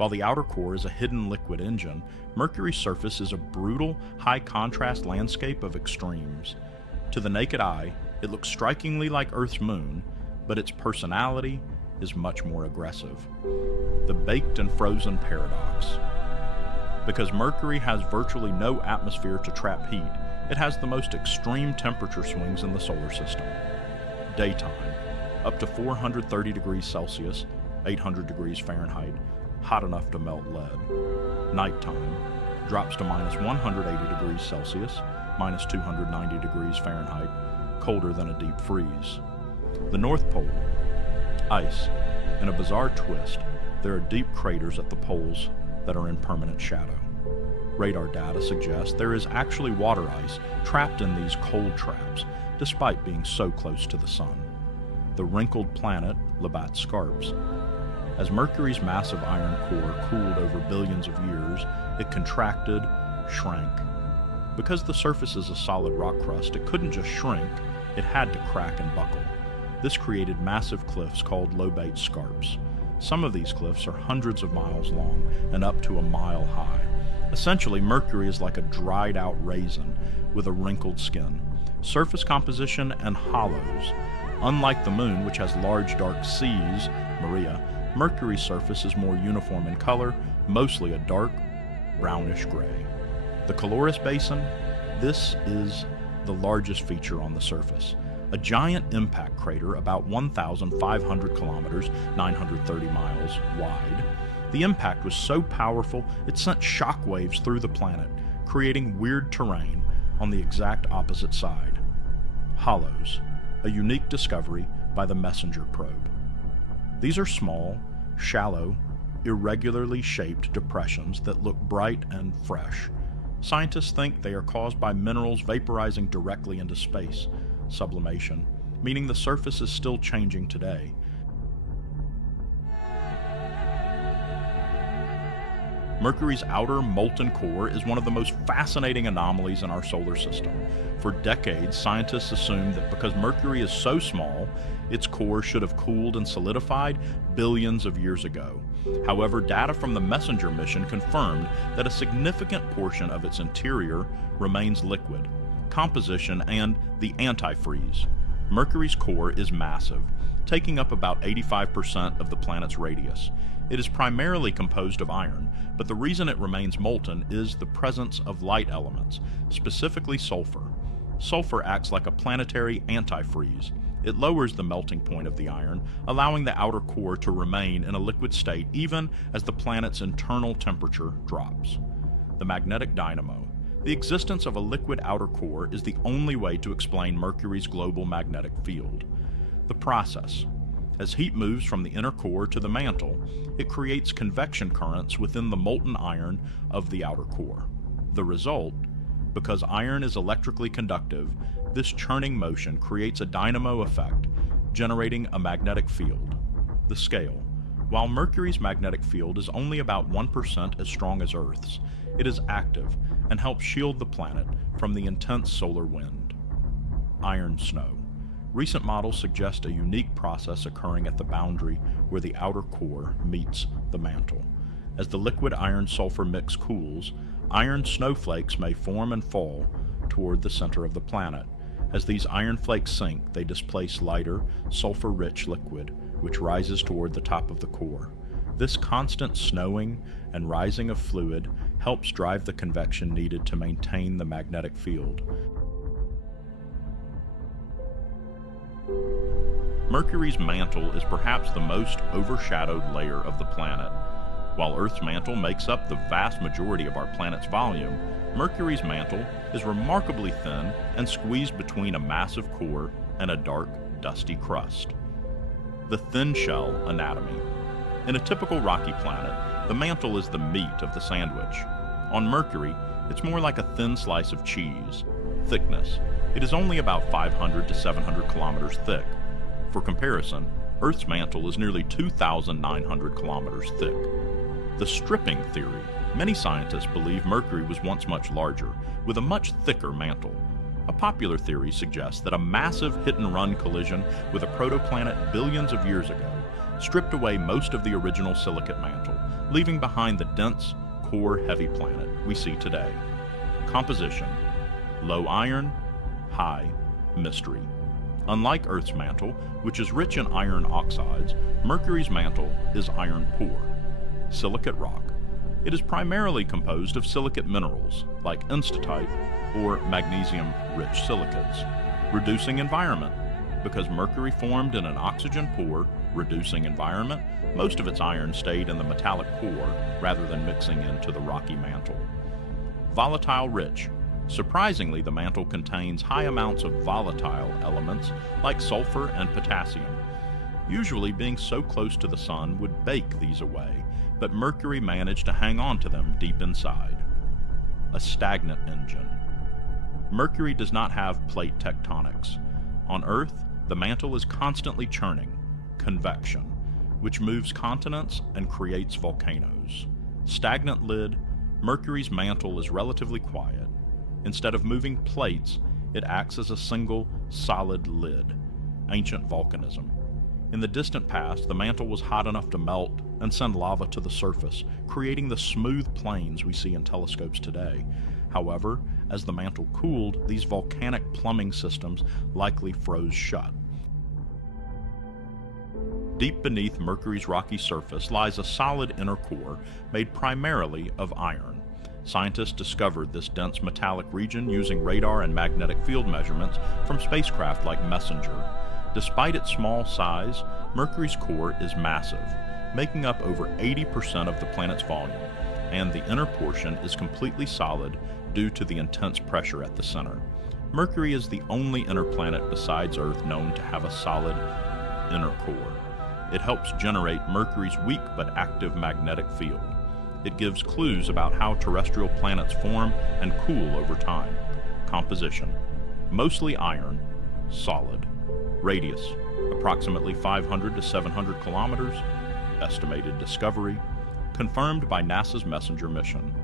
While the outer core is a hidden liquid engine, Mercury's surface is a brutal, high-contrast landscape of extremes. To the naked eye, it looks strikingly like Earth's moon, but its personality is much more aggressive. The baked and frozen paradox. Because Mercury has virtually no atmosphere to trap heat, it has the most extreme temperature swings in the solar system. Daytime, up to 430 degrees Celsius, 800 degrees Fahrenheit, hot enough to melt lead. Nighttime, drops to minus 180 degrees Celsius, minus 290 degrees Fahrenheit, colder than a deep freeze. The North Pole, ice. In a bizarre twist, there are deep craters at the poles that are in permanent shadow. Radar data suggests there is actually water ice trapped in these cold traps, despite being so close to the sun. The wrinkled planet Labatt Scarps. As Mercury's massive iron core cooled over billions of years, it contracted, shrank. Because the surface is a solid rock crust, it couldn't just shrink, it had to crack and buckle. This created massive cliffs called lobate scarps. Some of these cliffs are hundreds of miles long and up to a mile high. Essentially, Mercury is like a dried-out raisin with a wrinkled skin. Surface composition and hollows. Unlike the Moon, which has large dark seas, Maria, Mercury's surface is more uniform in color, mostly a dark, brownish gray. The Caloris Basin, this is the largest feature on the surface. A giant impact crater about 1,500 kilometers, 930 miles, wide. The impact was so powerful it sent shockwaves through the planet, creating weird terrain on the exact opposite side. Hollows, a unique discovery by the Messenger probe. These are small, shallow, irregularly shaped depressions that look bright and fresh. Scientists think they are caused by minerals vaporizing directly into space, sublimation, meaning the surface is still changing today. Mercury's outer molten core is one of the most fascinating anomalies in our solar system. For decades, scientists assumed that because Mercury is so small, its core should have cooled and solidified billions of years ago. However, data from the Messenger mission confirmed that a significant portion of its interior remains liquid, composition, and the antifreeze. Mercury's core is massive, taking up about 85% of the planet's radius. It is primarily composed of iron, but the reason it remains molten is the presence of light elements, specifically sulfur. Sulfur acts like a planetary antifreeze. It lowers the melting point of the iron, allowing the outer core to remain in a liquid state even as the planet's internal temperature drops. The magnetic dynamo. The existence of a liquid outer core is the only way to explain Mercury's global magnetic field. The process. As heat moves from the inner core to the mantle, it creates convection currents within the molten iron of the outer core. The result, because iron is electrically conductive, this churning motion creates a dynamo effect, generating a magnetic field. The scale. While Mercury's magnetic field is only about 1% as strong as Earth's, it is active and helps shield the planet from the intense solar wind. Iron snow. Recent models suggest a unique process occurring at the boundary where the outer core meets the mantle. As the liquid iron-sulfur mix cools, iron snowflakes may form and fall toward the center of the planet. As these iron flakes sink, they displace lighter, sulfur-rich liquid, which rises toward the top of the core. This constant snowing and rising of fluid helps drive the convection needed to maintain the magnetic field. Mercury's mantle is perhaps the most overshadowed layer of the planet. While Earth's mantle makes up the vast majority of our planet's volume, Mercury's mantle is remarkably thin and squeezed between a massive core and a dark, dusty crust. The thin shell anatomy. In a typical rocky planet, the mantle is the meat of the sandwich. On Mercury, it's more like a thin slice of cheese. Thickness. It is only about 500 to 700 kilometers thick. For comparison, Earth's mantle is nearly 2,900 kilometers thick. The stripping theory. Many scientists believe Mercury was once much larger, with a much thicker mantle. A popular theory suggests that a massive hit-and-run collision with a protoplanet billions of years ago stripped away most of the original silicate mantle, leaving behind the dense, core heavy planet we see today. Composition: low iron, high mystery. Unlike Earth's mantle, which is rich in iron oxides, Mercury's mantle is iron poor. Silicate rock. It is primarily composed of silicate minerals, like enstatite or magnesium-rich silicates. Reducing environment. Because Mercury formed in an oxygen-poor, reducing environment, most of its iron stayed in the metallic core rather than mixing into the rocky mantle. Volatile rich. Surprisingly, the mantle contains high amounts of volatile elements like sulfur and potassium. Usually, being so close to the sun would bake these away, but Mercury managed to hang on to them deep inside. A stagnant engine. Mercury does not have plate tectonics. On Earth, the mantle is constantly churning, convection, which moves continents and creates volcanoes. Stagnant lid. Mercury's mantle is relatively quiet. Instead of moving plates, it acts as a single, solid lid. Ancient volcanism. In the distant past, the mantle was hot enough to melt and send lava to the surface, creating the smooth plains we see in telescopes today. However, as the mantle cooled, these volcanic plumbing systems likely froze shut. Deep beneath Mercury's rocky surface lies a solid inner core made primarily of iron. Scientists discovered this dense metallic region using radar and magnetic field measurements from spacecraft like Messenger. Despite its small size, Mercury's core is massive, making up over 80% of the planet's volume, and the inner portion is completely solid due to the intense pressure at the center. Mercury is the only inner planet besides Earth known to have a solid inner core. It helps generate Mercury's weak but active magnetic field. It gives clues about how terrestrial planets form and cool over time. Composition: mostly iron, solid. Radius: approximately 500 to 700 kilometers. Estimated discovery: confirmed by NASA's Messenger mission.